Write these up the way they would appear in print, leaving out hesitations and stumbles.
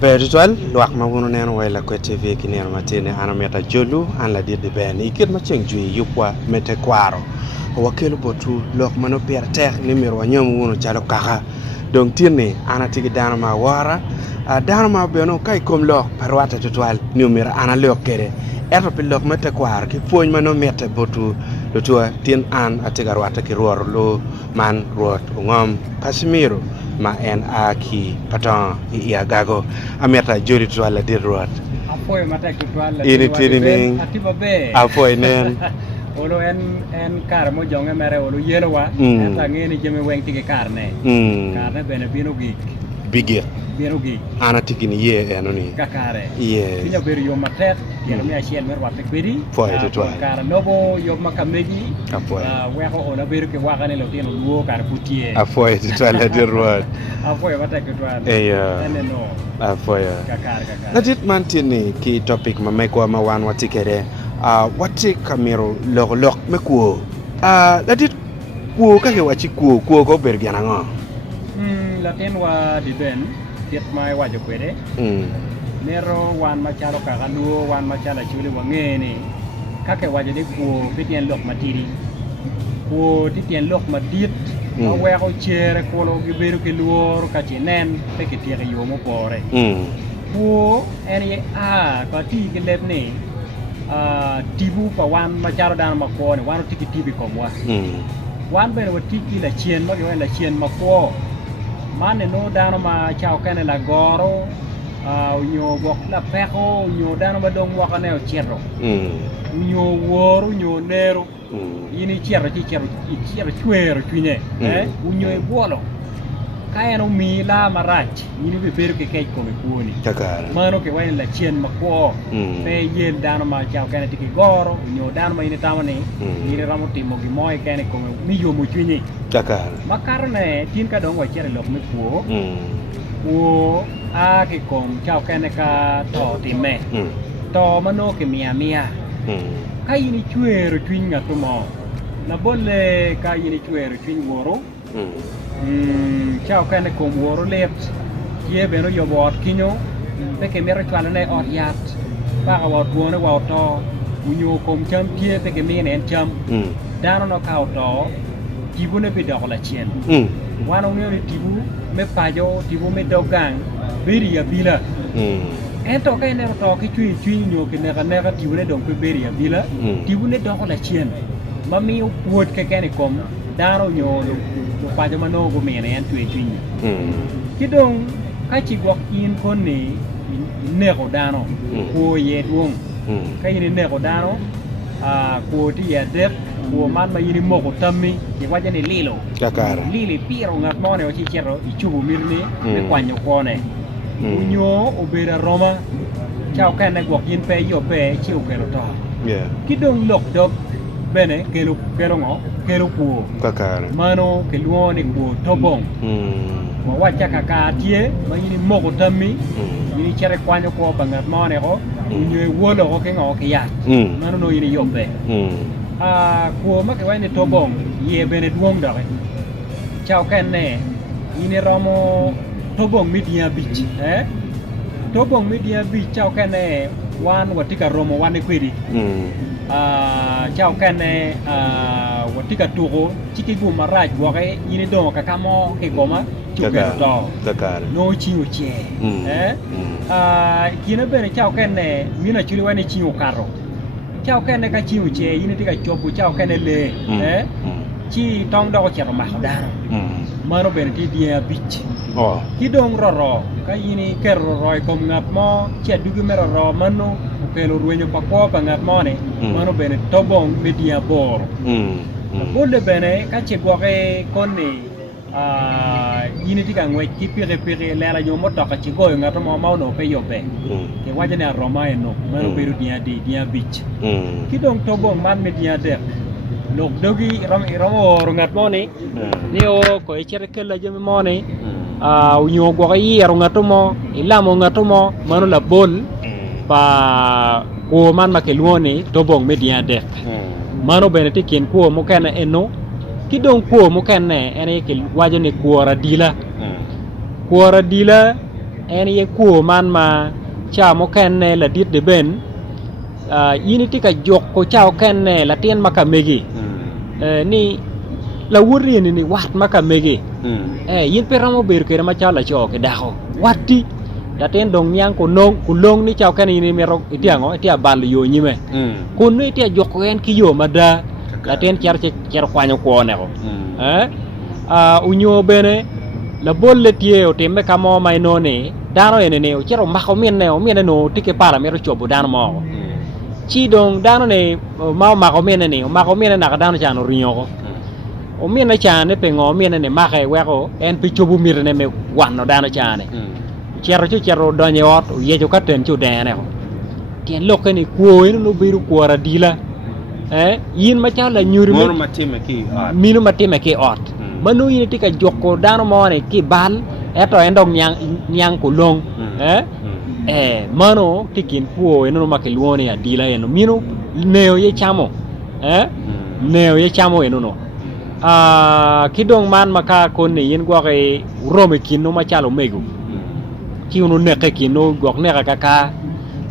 Peritual luak mawuno neno wela kwe TV kinero matine ana meta jolu an la dir de ben ikit ma cheng jui yupwa mete kwaro wakelo botu lok mano pier tek ni mir wanyom wuno chalo kaka dong tini ana tigi dana ma wara dana ma beno kai kom lok parwata tutwal ni mir ana lok kere eto pi lok mete kwaro ki puony mano mete botu lutua tin an atiga rwata ki ruor lo man Rwot Ongom Casemiro ma en aki Patongo i Agago ameta jori tutwal dir Rwot apoy mata tutwal ini tini ning atiba be apoy nen olo en kar mo jonge mere olo yelo wa ta ngeni jeme weng tigi karne karne bene bino gik bigir bino gik ana tikini ye enoni kakare ye kino ber yo matet tielo mi achiel mer wate kwedi Poy tutwal kar nobo yo makamegi apoy weko ona ber ke wakane lo tino luo kar putie apoy tutwal dir Rwot apoy mata tutwal no apoy kakare latit man tini ki topic ma mekwa ma wan watikere wati kamero lok me Kwoo latit Kwoo kake wachi Kwoo ko ber gana ngo latin wa di ben tiet mai wajo kwede nero wan machalo kaka luo wan machala chuli wangene kake wajo de Kwoo pitien lok matiri Kwoo titien lok madit aweko chere kolo giberu ke luor kachinen peke tieke yo mopore Kwoo eni ka ti ke lebne tibu pa wan macharo dana makone wan tiki tibi komwa wan bene watiki la chien ma yo la chien makwo mane no dana ma chao kene la goro unyo bok la peko unyo dana ma dong wakane o chero unyo woru unyo nero ini chero chwero chwinye unyo e buolo kaya no mila marach ini be beru ke kech kome kuoni mano ke wain la chien makwo pe yen dano ma chao kene tiki goro nyo dano ma ini tamani ini ramo timo gimoy kene kome miyo mo chwinyi makarne tin ka dong wachere lok me Kwoo ke kom chao kene ka to time to mano ke mia ka ini chwero chwiny ngato mo na bolle ka ini chwero chwiny woro chao kene kom woro let ye beno yo bot kinyo peke mero chwala ne ot yat pa wa tuone wa to unyo kom cham tie peke mene en cham dano no ka to tibu ne bido la chien wano ne tibu me pajo tibu me dogang beri ya bila ento ka ne to ki chui nyo ke ne ka tibu ne dong pe beri ya bila tibu ne do la chien mami puot ke kene kom dano nyo lo pajo mano go mene en tui kidong kachi gwak in koni nego dano Kwoo ye duong ka ini nego dano Kwoo ti ya dek Kwoo man ma ini moko tammi ye waja ni lilo lili piro ngat mone o chichero ichubu mirni me kwanyo kone unyo obera roma chao kene gwak in pe yo pe chiu kero to kidong lok dog bene kelo Kwoo mano ke luone Kwoo tobong ma wacha kaka tie ma ini moko tammi ini chere kwanyo ko bangat mone ko unyo wolo ko ke ngo ke yat mano no ini yobe Kwoo ma ke wani tobong ye bene duong dare chao kenne ini romo tobong media beach tobong media beach chao kenne wan watika romo wane kwedi chao kene watika tuko chiki guma raj wake ini domo kakamo ke goma chukero to no chingo che kina bene chao kene mina chuli wani chingo karo chao kene ka chingo che ini tika chopu chao kene le chi tong do chero mahdaro mano bene ti dia beach kidong roro ka ini kero roi kom ngat mo che dugu mero ro mano pelo ruenyo pakwa pangat mone mano bene tobong media bor bolle bene ka che gwake konni yini tika ngwe ki pire lela nyo moto ka che goyo ngato mo mauno pe yobe ke wajane roma eno mano beru dia beach kidong tobong man media de lok dogi ramo ngat mone ni o ko e chere kella jeme mone unyo gwake yero ngato mo ilamo ngato mo mano la bol pa Kwoo man ma ke luone tobong media dek mano bene ti ken Kwoo mo kana eno kidong Kwoo mo kana ene ke wajo ne Kwoo radila en ye Kwoo man ma cha mo ken ne la dit de ben yini tika jok ko cha ken ne la tien makamegi ni la wuri ni wat makamegi yin pe ramo ber ke ma cha la cho ke daho wati da ten dong nyang ko nong ku long ni cha ken ni mero itiango itia bal yo nyime kun ni itia jok en ki yo mada la ten cher kwanyo ko ne ko unyo bene la bolle tie o temme kamo mai noni dano ene ne o chero mako mien no tike para mero chobo dano mo chi dong dano ne ma mako mien ne o mako mien na dano chano rinyo ko o mien na chane pe ngo mien ne make weko en pe chobo mir ne me wanno dano chane chero donye ot o yejo katen chu dene ko tien lokke ni Kwoo eno no biru kwara dila yin ma cha la nyuri moro matime ki ot minu matime ki ot manu yin tika joko dano mo ne ki bal eto endong nyang ko long mano tikin Kwoo eno ma ke luone adila eno minu neo ye chamo neo ye chamo eno no kidong man maka kon ne yin gwa ke rome kinu ma chalo megu ki unu ne ke kinu gok ne ka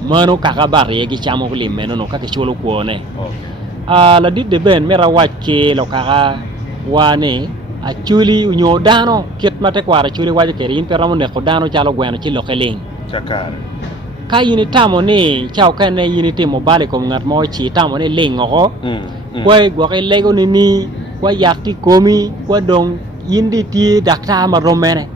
mano kaka bar ye gi chamo ko limeno no ka ke chulo Kwoo ne la dit de ben mera wache lo kaka wane achuli unyo dano ket mate kwara chuli waje kerin peramo ne ko dano chalo gweno chi lokeling chakar ka yini tamo ni chao kene yini timo bale ko ngat mo chi tamo ni lingo ko kwai gwa ke lego ni kwa yakti komi kwa dong yindi ti dakta ma romene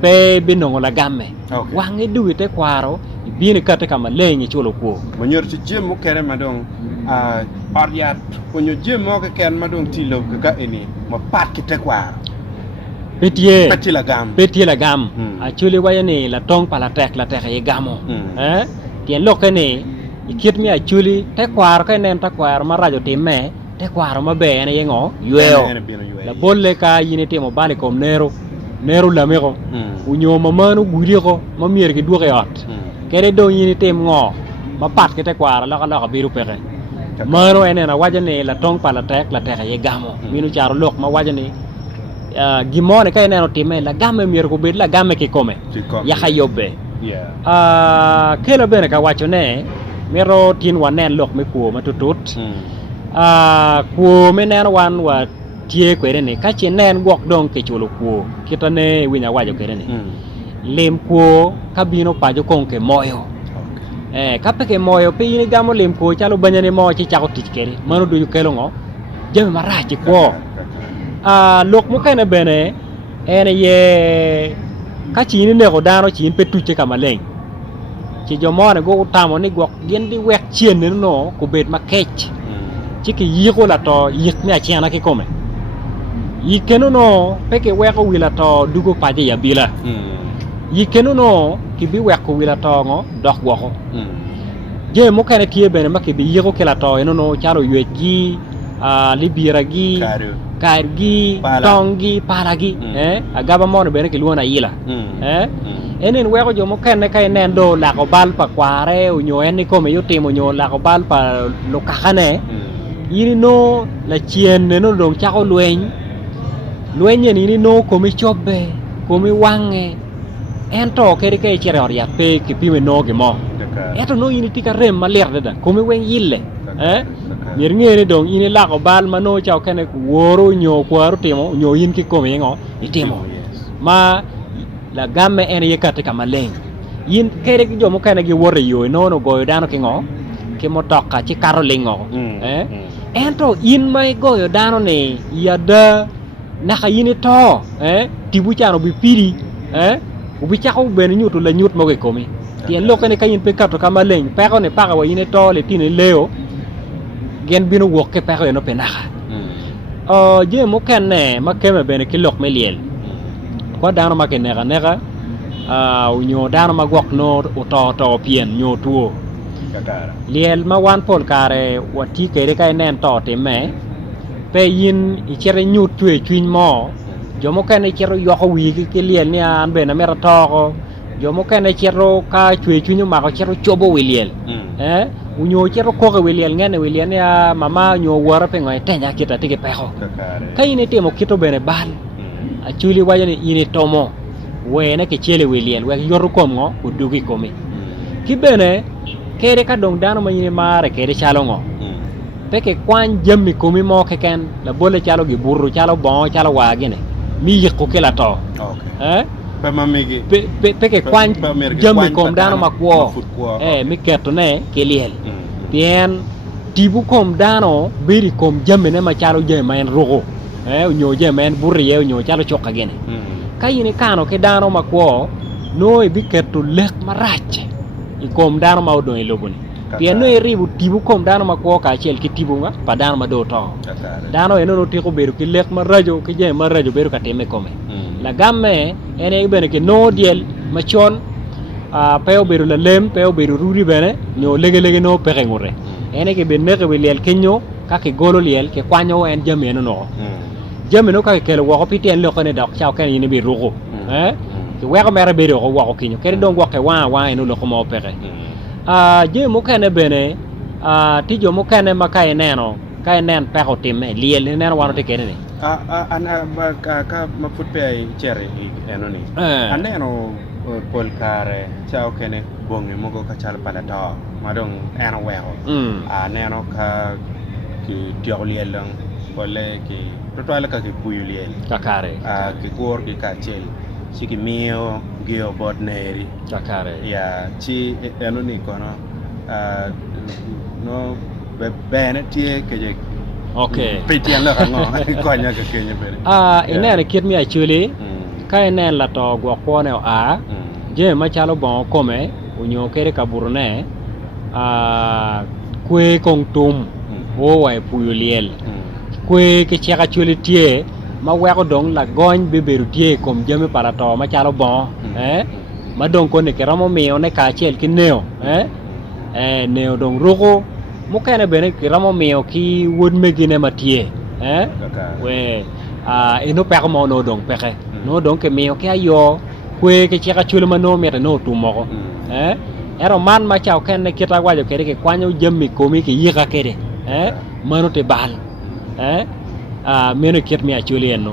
pe binongo la gamme wangi duwite kwaro bini kate kama lengi chulo Kwoo manyor ci jem mo kere madong oriat onyo jem mo ke ken madong tilo ga eni ma pat ki te kwaro Petie la gam achuli wayani la tong pala tek ye gamo tien loke ni ikit mi achuli te kwaro ka nen ta kwaro ma rajo timme te kwaro ma be ene yengo yueo la bolle ka yini timo bale kom nero lamego unyo mamanu guriko ma mier ki duke ot kere do yini tim ngo ma pat ke te kwaro la biru peke mano ene na wajane la tong pala tek ye gamo minu charo lok ma wajane gimone kay neno time la gamme mier ko bed la gamme ki come ya khayobbe kela bene ka wacho ne mero tin wanen lok me Kwoo ma tutut Kwoo me nen wan wa tie kwere ne ka chinen gok dong ke chulo Kwoo kitane winya wajo kere ne lem Kwoo kabino pajo konke moyo kapeke moyo pe yini gamo lem Kwoo chalo banyane mo chi chako tikere mano du kelo ngo jeme marachi Kwoo lok mo kene bene ene ye ka chini ne ko dano chin petuche kama leng chi jomone go tamo ni gok gen di wek chien no ko bet makech chi ki yiko la to yik ne achena ki come yikeno no peke weko wila to dugo paje ya bila yikeno no ki bi weko wila to ngo dok woko je mo kene tie bene makki bi yiko kila to eno no charo yeji libira gi kargi tongi paragi agaba mon bene ke luona yila enen weko jo mo kene kay nen do la ko bal pa kware unyo en ko me yotimo nyo la ko bal pa lo kakane yini no la chien no dong chako lwen ni no ko mi chobe ko mi wange ento kere kay chere or ya pe ki pime no ge mo eto no yini tika rem maler da ko mi wen yille mir ngene dong ini la ko bal mano chao kene woro nyo kwaro timo nyo yin ki ko mi ngo itimo ma la gamme en yekate kama leng yin kere ki jomo kene gi wore yo no goyo dano ki ngo ki motoka ci karo lingo ento yin mai goyo dano ne yada naka yini to tibu chano bi piri ubi chako ben nyuto la nyut mo ge komi tien lokane kayin pe kato kama leng pe ko ne paga wa yini to le tine leo gen bino wokke pe ko no pe naka je mo kene makeme ben ki lok meliel ko dano make nega unyo dano magok no to pien nyo tuo liel ma wan pol kare wati kere kay nen to te me pe yin ichere nyut tue twin mo jomo kene chero yoko wigi ke liel ni an be na mera to jomo kene chero ka tue twin ma ko chero chobo wiliel unyo chero ko ke wiliel ngene wiliel ni mama nyo wara pe ngoy tenya kita tike pe ho kay ni temo kito bene bal achuli wajani ini tomo we ne ke chele we liel we yoru kom ngo udugi komi kibene kere ka dong dano ma yini mare kere chalo ngo peke kwan jammi komi mo ke ken la bole chalo gi burru chalo bon chalo wagine mi yiko kela to pa mamigi peke kwan jammi kom dano makwo mi keto ne ke liel bien tibu kom dano biri kom jammi ne ma chalo je ma en rogo nyo je ma en burri nyo chalo choka gene kayini kano ke dano makwo no e bi keto lek marache i kom dano ma odon ilobuni bien no e ribu tibu kom dano makwo ka chel ki tibu nga pa dano ma do to dano eno no tiko beru ki lek marajo ki je marajo beru ka teme kome la gamme ene bene ke no diel machon peo beru la lem peo beru ruri bene no lege no pere ngure ene ke ben meke we liel kenyo ka ke golo liel ke kwanyo en jame no jame no ka ke lo ko pitien lo ko ne dok chao ken yini bi rugo ke we ko mere beru ko wako kinyo ke don wako wa eno lo ko mo pere je mo kene bene tijo mo kene makai neno kai nen peko timme liel neno wano te kene ni ana ka mafutpe chere eno ni aneno polkare chao kene bonge mogo ka chal palato madong eno wero aneno ka ki tiog liel lang pole ki totoala ka ki puyu liel kakare ki kor ki ka chel siki mio geo bot neri kakare ya chi eno ni kono no bene tie ke je okay pretien la ngo ko nya ka kenya bere ene kit mi achuli ka ene la to gwo kone je ma chalo bon come unyo kere kaburne kwe kong tum o wa puyu liel kwe ke chaka chuli tie ma weko dong la gony beberu tie kom jame para to ma chalo bon ma dong ko ne keramo mio ne ka chel ki neo neo dong rugo mo kene bene keramo mio ki wod megine matie we eno peko mo no dong peke no dong ke mio ke ayo kwe ke cheka chule ma no meta no tumo ero man ma chao ken ne kita wajo kere ke kwanyo jami komi ke yika kere mano te bal meno kit mi achuli eno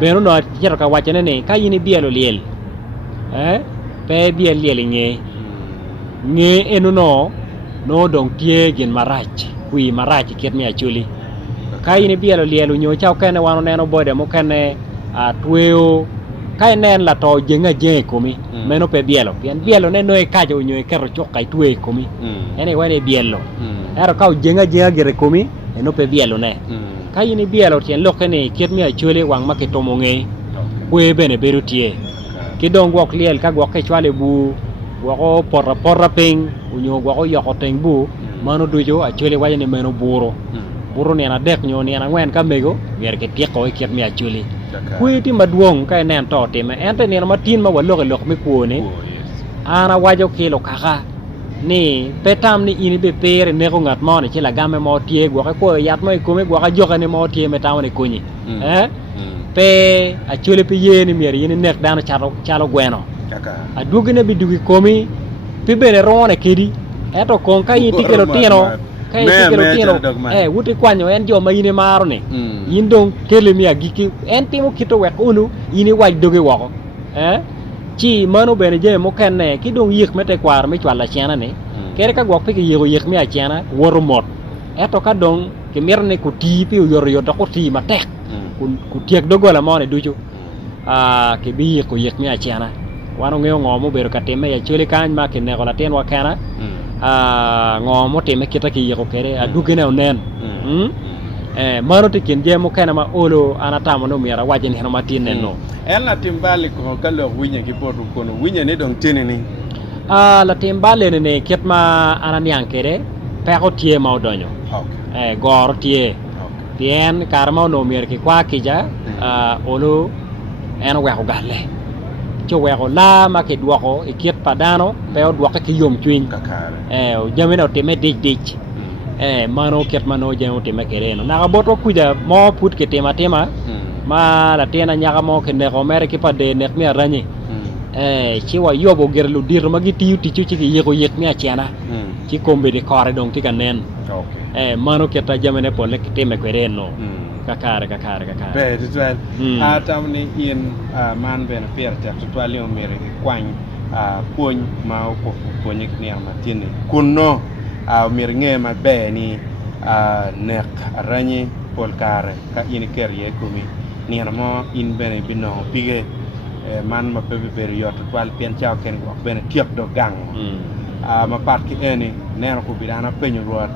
beno no chero ka wachene ne ka yini bielo liel pe biel liel nge eno no dong tie gin marach kui marach kit mi achuli ka yini bielo liel nyo chao ken wano neno bode mo ken tweo kai nen la to jenga je komi meno pe bielo ne no e kajo nyo e kero chokai twe komi ene wane bielo ero ka jenga gere komi e no pe bielo ne kai ni bielo tien lokene kit mi achule wang ma ke tomo nge kwe bene beru tie ki dong wok liel ka wok ke chwale bu woko porra ping unyo woko yoko teng bu mano dujo achule waje ne meno buro ne na dek nyo ne na ngwen ka mego yer ke tieko e kit mi achule kwe ti maduong ka nen to time ente ne ma tin ma walok mi kuone ana wajo kilo kaka ni petam ni ini be pere ne ko ngat mo ne chila game mo tie gwo ko yat mo ko me gwo ka joka ne mo tie metam ne kunyi pe achule pe yeni mier yini nek dano chalo gweno adugine bi dugi komi pe bene rone kedi eto kon ka yiti kelo tino kai tikelo tino wuti kwanyo en jo ma yini maro ne yin dong kele mi agiki en timo kito wek unu yini waj doge woko chi mano bene je mo kenne ki dong yik mete kwar me chwala chena ne kere ka gwok pe ki yego yik mi a chena woro mot eto ka dong ke mirne ku ti pi yor to ko ti matek ku tiek dogola mo ne duchu ke bi ko yik mi a chena wano ngeo ngomo bero kateme ya chuli kan ma ke ne gola ten wa kana ngomo teme kita ki yego kere adugene onen mano te kin je mo kana ma olo anatama no miara wajen heno matin no la timbali ko kalo winya ki potu kono winya ne dong tini ni la timbali ne ket ma ananian kere peko tie ma odonyo gor tie tien karma no mier ki kwa kija olo en weko galle cho weko la ma ke duoko e ket padano pe o duoko ki yom twin o jamena o teme dich mano ket mano jemo teme kere no na boto kuja mo put ke tema ma la tena nyaga mo ke ne ko mere ki pade nek mi aranye chi wa yobo gerlu dir ma gi tiu ti chi ki yego yek mi achana chi kombe de kore dong ti kanen mano ke ta jamene pole ke teme kere no kakare be tutwal atamni in man ben pier ta tutwal yo mere kwany puony ma ko puonyi ne matini kunno mir nge ma be ni nek ranyi polkare ka in kerye kumi ni mo in bene bino pige man ma bebe ber yot twal pien chao ken ko bene tiep do gang ma pat ki eni neno ko bidana penyo Rwot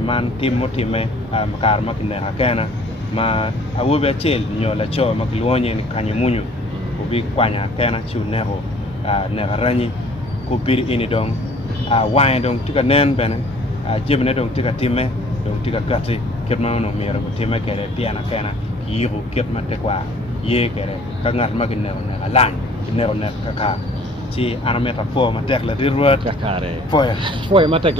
man tim motime makar makine akena ma awobe chel nyola cho makluonye ni kanyo munyu ko bi kwanya kena chu nego ne ranyi ko bir ini dong wine dong tika nen bene jibne dong tika time dong tika kati kirma no mero ko time kere piana kena yiru kirma te kwa ye kere ka ngat makine ne alan ne kaka ci anameta fo ma tek la Rwot kakare foy ma tek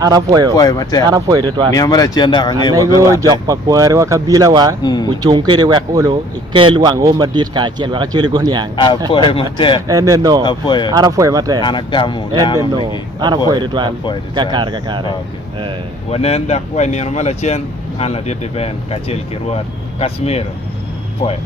ara foy ma tek ara foy to ni amara chenda ka nge wa jok pa kware wa kabila wa ku chunke de wek olo ikel wang o madit ka chel wa chele go nyang foy ma tek no ara foy ma tek ana gamu no ara foy to kakare wanen dak wa ni amara chen an la de ben ka chel ki Rwot Casemiro foy